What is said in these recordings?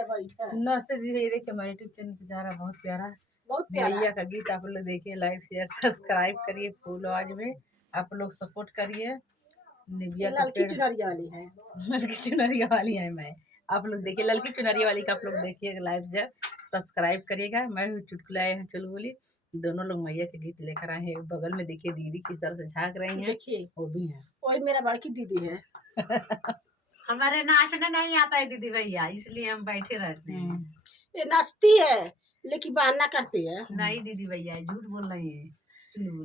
नमस्ते दीदी, ये देखिए हमारे यूट्यूब चैनल पे जा रहा बहुत प्यारा भैया का गीत। आप लोग देखिए, लाइक शेयर सब्सक्राइब करिए, फुल आवाज में आप लोग सपोर्ट करिए। निबिया का लड़की चुनरिया वाली है, लड़की चुनरिया वाली है मैं। आप लोग देखिए लड़की चुनरिया वाली का आप लोग देखिए, लाइव शेयर सब्सक्राइब करिएगा। मैं हूँ चुटकुला आए हैं चुलबुली। दोनों लोग मैया के गीत लेकर आए हैं। बगल में देखिए दीदी किस तरह से झांक रही हैं, देखिए वो भी है। वही मेरा बड़की दीदी है। हमारे नाचने नहीं आता है दीदी भैया, इसलिए हम बैठे रहते हैं। ये नाचती है लेकिन बहाना करती है। नहीं दीदी भैया, झूठ बोल रही है।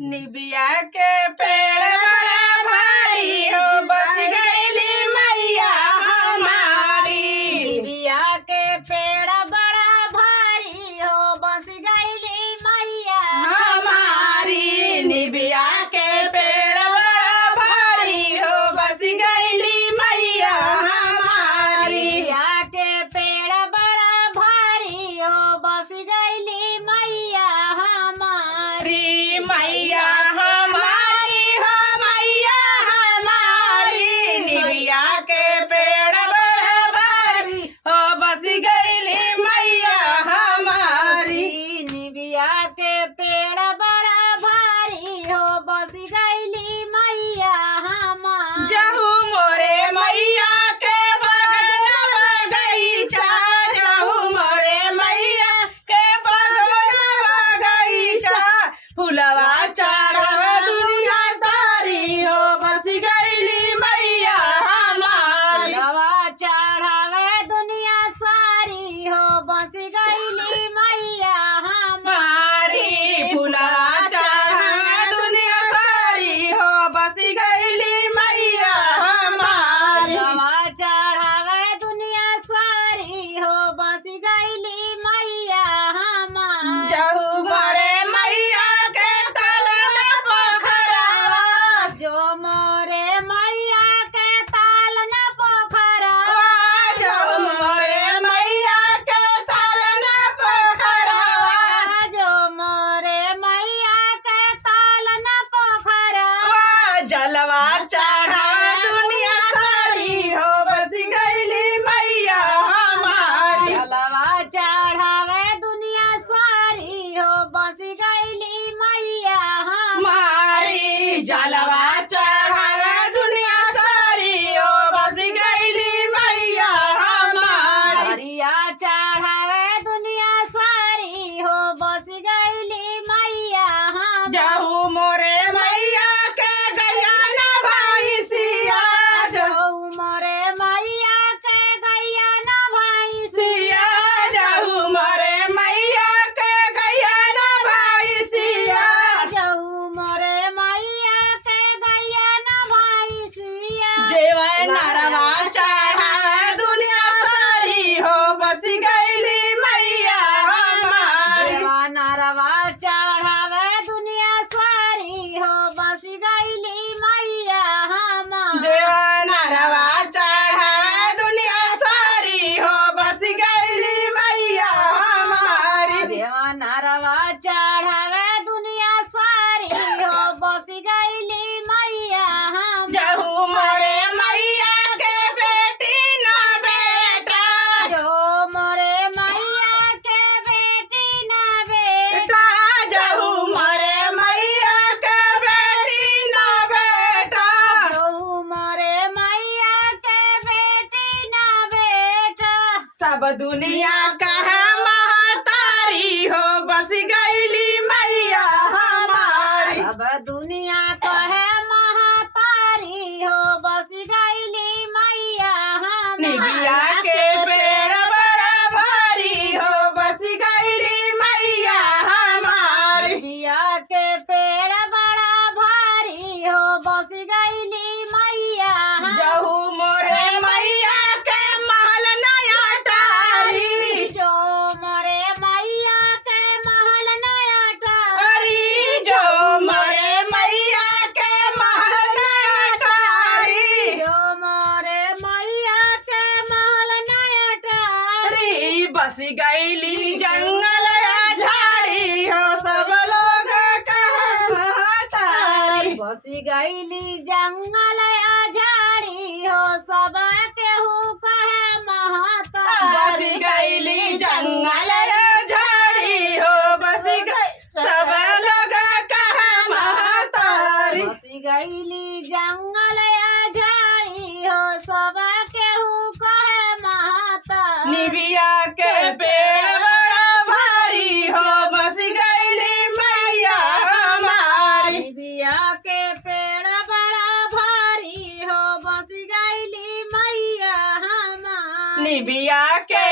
निबिया के पेड़ बड़ा भारी हो, बस गईली मैया हमारी। निबिया के पेड़ बड़ा भारी हो, बस गईली मैया हमारी। निबिया के पेड़ बड़ा भारी हो, बस गईली मैया हमारी। निबिया के पेड़ बड़ा भारी हो, बस गईली मैया हमारी। मैया हमारी हो, मैया हमारी। निबिया के पेड़ बड़ा भारी हो, बस गईली मैया हमारी। निबिया के पेड़ बड़ा भारी हो, बस गईली मैया हमारी। जहू मोरे मैया के बगल बगीचा, जहू मोरे मैया के बगल बगीचा। फुलवा चढ़ा दुनिया सारी हो, बस गईली मैया हमारी। फुलवा चढ़ावे दुनिया सारी हो, बस गईली मैया हमारी। फुलवा चढ़ा दुनिया सारी हो, बस गईली मैया हमारी। फुलवा चढ़ावे दुनिया सारी हो, बस गईली मैया हमारी। जहू मोरे मैया के तलन पोखरा, जो मोरे मैया के ताल न पोखरा। जहू मोरे मैया के तलन पोखरा। जो मोरे मैया के ताल न पोखरा। जलवा चढ़ा दुनिया सारी हो, बस गईली मैया हमारी। जलवा चढ़ावे दुनिया सारी हो, बस गईली मैया हमारी। जलवा चढ़ा दुनिया सारी हो, बस गईली मैया हमारी। हरिया चढ़ावे दुनिया सारी हो, बस गईली मैया जहू मोरे मैया के गैया न भैंसिया, जो मोरे मैया के गैया न भैंसिया। जहू मोरे मैया के गैया न भैंसिया। जहू मोरे मैया के गैया न भैंसिया। जेवन नरवा चढ़ा दुनिया सारी हो, बस गईली मैया हमारी। देवा नरवा चढ़ावे दुनिया सारी हो, बस गईली मैया हमारी। देवन नरवा चढ़ा दुनिया सारी हो, बस गईली मैया हमारी। देवा नरवा चढ़ावे दुनिया सारी हो, बस गईली मैया हमारी। जहू मोरे मैया के बेटी ना बेटा, जो मोरे मैया के बेटी ना बेटा। बेटा। जहू मोरे मैया के बेटी ना बेटा। जो मोरे मैया के बेटी ना बेटा। सब दुनिया कहे महतारी हो, बस गईली मैया हमारी। सब दुनिया कहे महातारी हो, बस गईली मैया निबिया हमारी। के पेड़ बड़ा भारी हो, बस गईली मैया हमारी। निबिया के पेड़ बड़ा भारी हो, बस गईली मैया हमारी। जहू मोरे मैया के महल नया टारी, जो मोरे मैया के महल नया अरे जो मोरे मैया के महल नया टारी। जो मोरे मैया के महल नया अरे बस गईली जंगल या झाड़ी हो, सब लोग कहे महतारी। बस गईली जंगल या झाड़ी हो, सब केहू कहे बस महातारी। गई मैया के